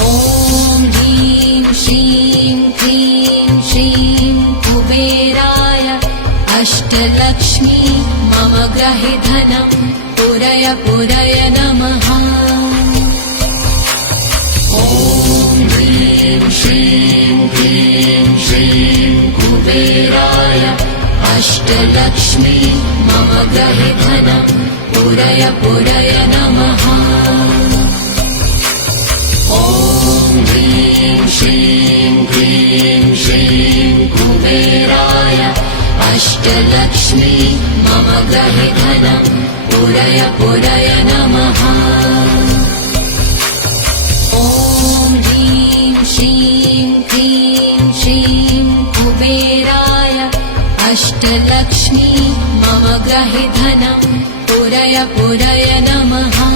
ॐ ह्रीं श्रीं क्लीं श्रीं कुबेराय अष्टलक्ष्मी मम गृहे धनं पुरय पुरय नमः। ॐ ह्रीं श्रीं क्लीं श्रीं कुबेराय अष्टलक्ष्मी मम गृहे धनं पुरय पुरय नमः। ॐ ह्रीं श्रीं क्लीं श्रीं कुबेराय अष्टलक्ष्मी मम गृहे धनं पुरय पुरय नमः। ॐ ह्रीं श्रीं क्लीं श्रीं कुबेराय अष्टलक्ष्मी मम गृहे धनं पुरय पुरय नमः।